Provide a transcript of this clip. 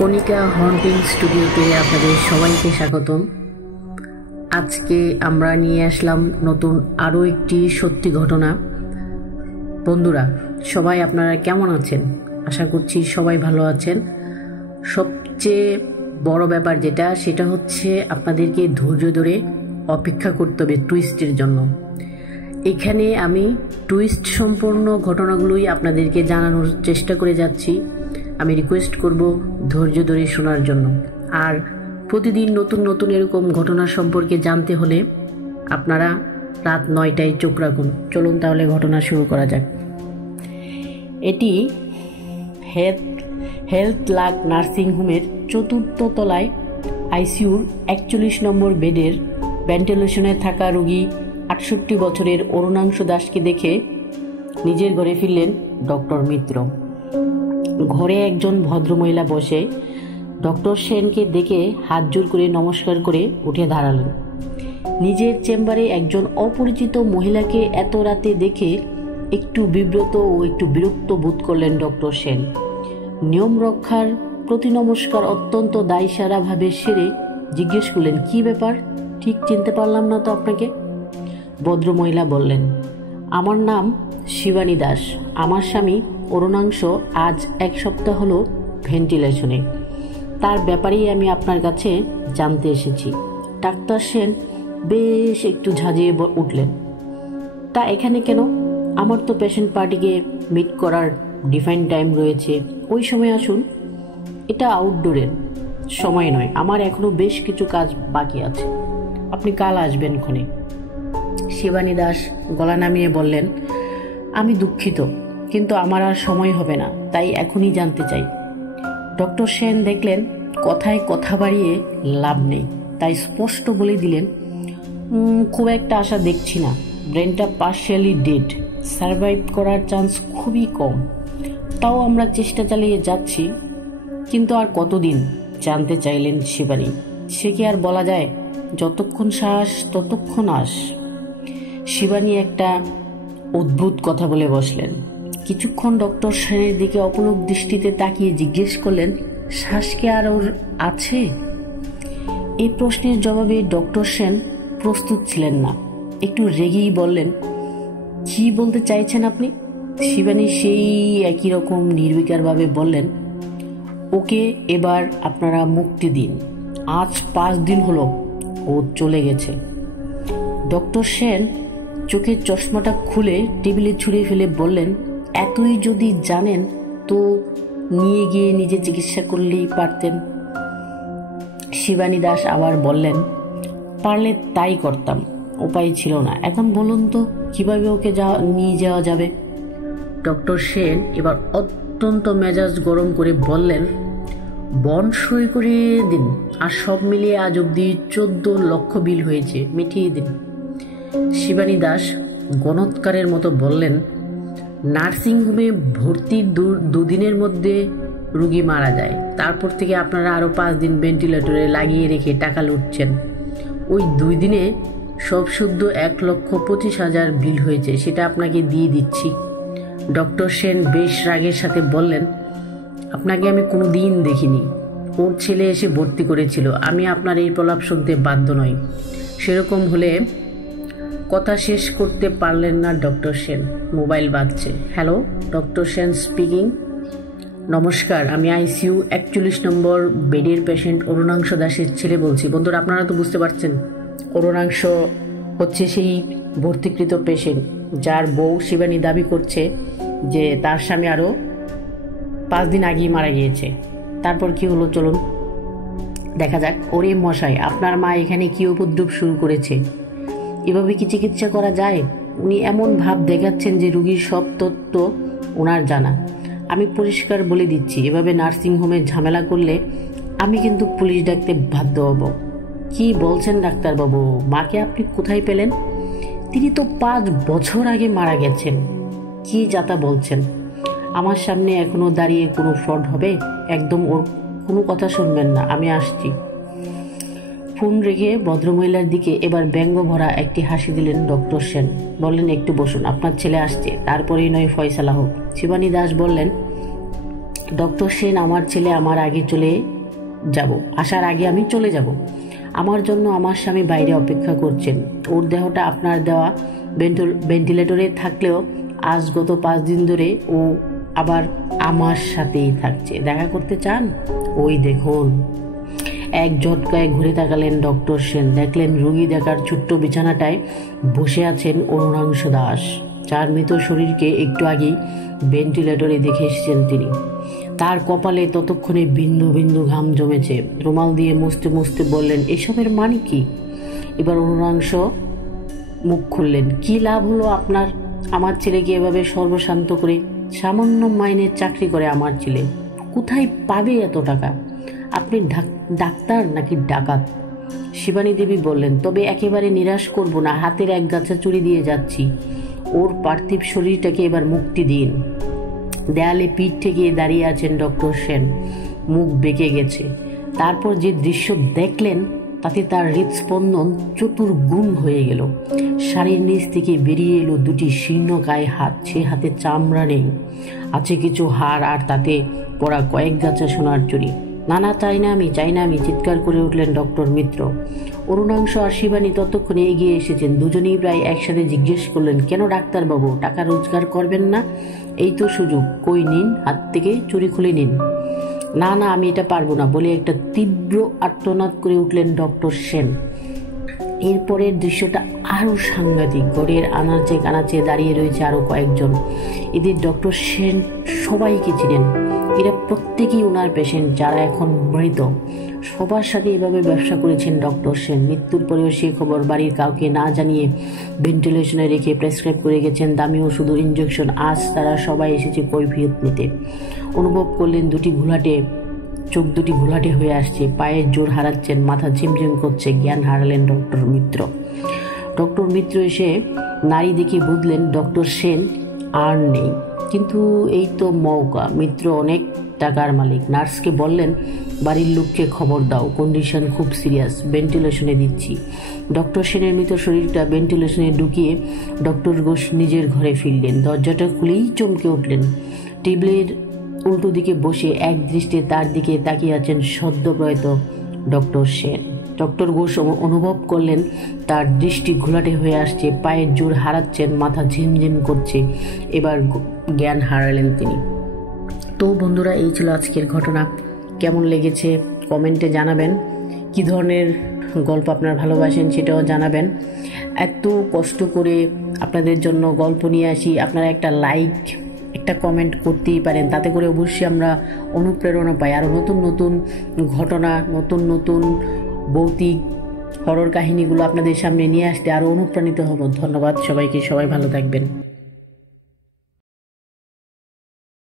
কণিকা haunting স্টুডিওতে আপনাদের সবাইকে স্বাগতম। আজকে আমরা নিয়ে আসলাম নতুন আরও একটি সত্যি ঘটনা। বন্ধুরা, সবাই আপনারা কেমন আছেন? আশা করছি সবাই ভালো আছেন। সবচেয়ে বড় ব্যাপার সেটা হচ্ছে আপনাদেরকে ধৈর্য ধরে অপেক্ষা করতে হবে টুইস্টের জন্য। এখানে আমি টুইস্ট সম্পূর্ণ ঘটনাগুলোই আপনাদেরকে জানানোর চেষ্টা করে যাচ্ছি। আমি রিকোয়েস্ট করব ধৈর্য ধরে শোনার জন্য। আর প্রতিদিন নতুন নতুন এরকম ঘটনা সম্পর্কে জানতে হলে আপনারা রাত 9টায় চোখ রাখুন। চলুন তাহলে ঘটনা শুরু করা যাক। এটি হেলথ লাক নার্সিংহোমের 4র্থ তলায় আইসিইউর 41 নম্বর বেডের ভেন্টিলেশনে থাকা রোগী 68 বছরের অরুণাংশু দাসকে দেখে নিজের ঘরে ফিরলেন ডক্টর মিত্র। ঘরে একজন ভদ্রমহিলা বসে ডক্টর সেনকে দেখে হাত জোর করে নমস্কার করে উঠে দাঁড়ালেন। নিজের চেম্বারে একজন অপরিচিত মহিলাকে এত রাতে দেখে একটু বিব্রত ও একটু বিরক্ত বোধ করলেন ডক্টর সেন। নিয়ম রক্ষার প্রতি নমস্কার অত্যন্ত দায়সারাভাবে সেরে জিজ্ঞেস করলেন, কি ব্যাপার? ঠিক চিনতে পারলাম না তো আপনাকে। ভদ্রমহিলা বললেন, আমার নাম শিবানী দাস। আমার স্বামী অরুণাংশ আজ 1 সপ্তাহ হলো ভেন্টিলেশনে। তার ব্যাপারেই আমি আপনার কাছে জানতে এসেছি। ডাক্তার সেন বেশ একটু ঝাঁঝিয়ে উঠলেন, তা এখানে কেন? আমার তো পেশেন্ট পার্টিকে মিট করার ডিফাইন টাইম রয়েছে, ওই সময় আসুন। এটা আউটডোরের সময় নয়, আমার এখনো বেশ কিছু কাজ বাকি আছে, আপনি কাল আসবেন ক্ষণে। শিবানী দাস গলা নামিয়ে বললেন, আমি দুঃখিত, কিন্তু আমার আর সময় হবে না, তাই এখনই জানতে চাই। ডক্টর সেন দেখলেন কথায় কথা বাড়িয়ে লাভ নেই, তাই স্পষ্ট বলে দিলেন, খুব একটা আশা দেখছি না। ব্রেনটা পার্শিয়ালি ডেড, সার্ভাইভ করার চান্স খুবই কম। তাও আমরা চেষ্টা চালিয়ে যাচ্ছি, কিন্তু আর কতদিন? জানতে চাইলেন শিবানী। সে কি আর বলা যায়? যতক্ষণ শ্বাস ততক্ষণ আশ। শিবানী একটা অদ্ভুত কথা বলে বসলেন। কিছুক্ষণ ডক্টর সেনের দিকে অপলক দৃষ্টিতে তাকিয়ে জিজ্ঞেস করলেন, শ্বাস কি আর ওর আছে? এই প্রশ্নের জবাবে ডক্টর সেন প্রস্তুত ছিলেন না। একটু রেগেই বললেন, কি বলতে চাইছেন আপনি? শিবানী সেই একই রকম নির্বিকারভাবে বললেন, ওকে এবার আপনারা মুক্তি দিন। আজ 5 দিন হলো ও চলে গেছে। ডক্টর সেন চোখের চশমাটা খুলে টেবিলে ছুঁড়ে ফেলে বললেন, এতই যদি জানেন তো নিয়ে গিয়ে নিজে চিকিৎসা করলেই পারতেন। শিবানী দাস আবার বললেন, পারলে তাই করতাম, উপায় ছিল না। এখন বলুন তো কিভাবে ওকে নিয়ে যাওয়া যাবে? ডক্টর সেন এবার অত্যন্ত মেজাজ গরম করে বললেন, বন্ড সই করে দিন, আর সব মিলিয়ে আজ অব্দি 14 লক্ষ বিল হয়েছে, মিটিয়ে দিন। শিবানী দাস গণৎকারের মতো বললেন, নার্সিংহোমে ভর্তির 2 দিনের মধ্যে রোগী মারা যায়, তারপর থেকে আপনারা আরও 5 দিন ভেন্টিলেটরে লাগিয়ে রেখে টাকা লুটছেন। ওই 2 দিনে সব শুদ্ধ 1,25,000 বিল হয়েছে, সেটা আপনাকে দিয়ে দিচ্ছি। ডক্টর সেন বেশ রাগের সাথে বললেন, আপনাকে আমি কোনো দিন দেখিনি। ওর ছেলে এসে ভর্তি করেছিল, আমি আপনার এই প্রলাপ শুনতে বাধ্য নই। সেরকম হলে কথা শেষ করতে পারলেন না ডক্টর সেন। মোবাইল বাজছে। Hello, doctor Sen speaking. নমস্কার, আমি আইসিইউ 41 নম্বর বেডের পেশেন্ট অরুণাংশ দাসের ছেলে বলছি। বন্ধুরা, আপনারা তো বুঝতে পারছেন, অরুণাংশ হচ্ছে সেই ভর্তিকৃত পেশেন্ট যার বউ শিবানী দাবি করছে যে তার স্বামী আরও 5 দিন আগেই মারা গিয়েছে। তারপর কি হলো চলুন দেখা যাক। ওরে মশাই, আপনার মা এখানে কি উপদ্রব শুরু করেছে? এভাবে কি চিকিৎসা করা যায়? উনি এমন ভাব দেখাচ্ছেন যে রোগীর সব তথ্য ওনার জানা। আমি পরিষ্কার বলে দিচ্ছি, এভাবে নার্সিংহোমে ঝামেলা করলে আমি কিন্তু পুলিশ ডাকতে বাধ্য হব। কি বলছেন ডাক্তারবাবু? মাকে আপনি কোথায় পেলেন? তিনি তো 5 বছর আগে মারা গেছেন। কি যাতা বলছেন? আমার সামনে এখনো দাঁড়িয়ে কোনো ফ্রড হবে? একদম ওর কোনো কথা শুনবেন না, আমি আসছি। ফোন রেখে ভদ্রমহিলার দিকে এবার ব্যঙ্গ ভরা একটি হাসি দিলেন ডক্টর সেন। বললেন, একটু বসুন, আপনার ছেলে আসছে, তারপরেই নয় ফয়সালা হোক। শিবানী দাস বললেন, ডক্টর সেন, আমার ছেলে আমার আগে চলে যাব, আসার আগে আমি চলে যাব। আমার জন্য আমার স্বামী বাইরে অপেক্ষা করছেন। ওর দেহটা আপনার দেওয়া ভেন্টিলেটরে থাকলেও আজ গত 5 দিন ধরে ও আবার আমার সাথেই থাকছে। দেখা করতে চান? ওই দেখুন। এক ঝটকায় ঘুরে তাকালেন ডক্টর সেন, দেখলেন রোগী দেখার ছোট্ট বিছানাটায় বসে আছেন অরুণাংশু দাস, যার মৃত শরীরকে একটু আগেই ভেন্টিলেটরে দেখে এসেছেন তিনি। তার কপালে ততক্ষণে বিন্দু বিন্দু ঘাম জমেছে। রুমাল দিয়ে মুছতে মুছতে বললেন, এসবের মানে কি? এবার অরুণাংশু মুখ খুললেন, কি লাভ হলো আপনার? আমার ছেলেকে এভাবে সর্বশান্ত করে? সামান্য মাইনের চাকরি করে আমার ছেলে, কোথায় পাবে এত টাকা? আপনি ডাক্তার নাকি ডাকাত? শিবানী দেবী বললেন, তবে একেবারে নিরাশ করব না, হাতের এক গাছা চুরি দিয়ে যাচ্ছি। ওর পার্থিব শরীরটাকে এবার মুক্তি দিন। দেয়ালে পিঠ ঠেকিয়ে দাঁড়িয়ে আছেন ডক্টর সেন, মুখ বেঁকে গেছে। তারপর যে দৃশ্য দেখলেন তাতে তার হৃদস্পন্দন চতুর্গুণ হয়ে গেল। শাড়ির নিচ থেকে বেরিয়ে এলো দুটি শীর্ণকায় হাত, সে হাতে চামড়া নেই, আছে কিছু হাড় আর তাতে পড়া কয়েক গাছা সোনার চুরি। না না, চাই না আমি, চিৎকার করে উঠলেন ডক্টর মিত্র। অরুণাংশু আর শিবানী ততক্ষণে এগিয়ে এসেছেন। দুজনেই প্রায় একসাথে জিজ্ঞেস করলেন, কেন ডাক্তারবাবু, টাকা রোজগার করবেন না? এই তো সুযোগ, কই নিন, হাত থেকে চুরি খুলে নিন। না না, আমি এটা পারবো না বলে একটা তীব্র আর্তনাদ করে উঠলেন ডক্টর সেন। এরপরের দৃশ্যটা আরো সাংঘাতিক। ঘরের আনাচে কানাচে দাঁড়িয়ে রয়েছে আরো কয়েকজন। এদের ডক্টর সেন সবাইকে চিনেন। এরা প্রত্যেকেই ওনার পেশেন্ট, যারা এখন মৃত। সবার সাথে এভাবে ব্যবসা করেছেন ডক্টর সেন। মৃত্যুর পরেও সে খবর বাড়ির কাউকে না জানিয়ে ভেন্টিলেশনে রেখে প্রেসক্রাইব করে গেছেন দামি ওষুধ ও ইঞ্জেকশন। আজ তারা সবাই এসেছে কৈফিয়ত নিতে। অনুভব করলেন চোখ দুটি ঘোলাটে হয়ে আসছে, পায়ের জোর হারাচ্ছেন, মাথা ঝিমঝিম করছে। জ্ঞান হারালেন ডক্টর মিত্র এসে নারী দেখে বুঝলেন ডক্টর সেন আর নেই। কিন্তু এই তো মৌকা, মিত্র অনেক টাকার মালিক। নার্সকে বললেন, বাড়ির লোককে খবর দাও, কন্ডিশন খুব সিরিয়াস, ভেন্টিলেশনে দিচ্ছি। ডক্টর সেনের মৃত শরীরটা ভেন্টিলেশনে ঢুকিয়ে ডক্টর ঘোষ নিজের ঘরে ফিরলেন। দরজাটা খুলেই চমকে উঠলেন। টেবিলের উল্টো দিকে বসে এক দৃষ্টে তার দিকে তাকিয়ে আছেন সদ্যপ্রয়াত ডক্টর সেন। ডক্টর ঘোষ অনুভব করলেন তার দৃষ্টি ঘোলাটে হয়ে আসছে, পায়ের জোর হারাচ্ছেন, মাথা ঝিমঝিম করছে। এবার জ্ঞান হারালেন তিনি। তো বন্ধুরা, এই ছিল আজকের ঘটনা। কেমন লেগেছে কমেন্টে জানাবেন। কি ধরনের গল্প আপনারা ভালোবাসেন সেটাও জানাবেন। এত কষ্ট করে আপনাদের জন্য গল্প নিয়ে আসি, আপনারা একটা লাইক, একটা কমেন্ট করতেই পারেন। তাতে করে অবশ্যই আমরা অনুপ্রেরণা পাই, আরও নতুন নতুন ঘটনা, নতুন নতুন ভৌতিক হরর কাহিনীগুলো আপনাদের সামনে নিয়ে আসতে আরও অনুপ্রাণিত হব। ধন্যবাদ সবাইকে, সবাই ভালো থাকবেন।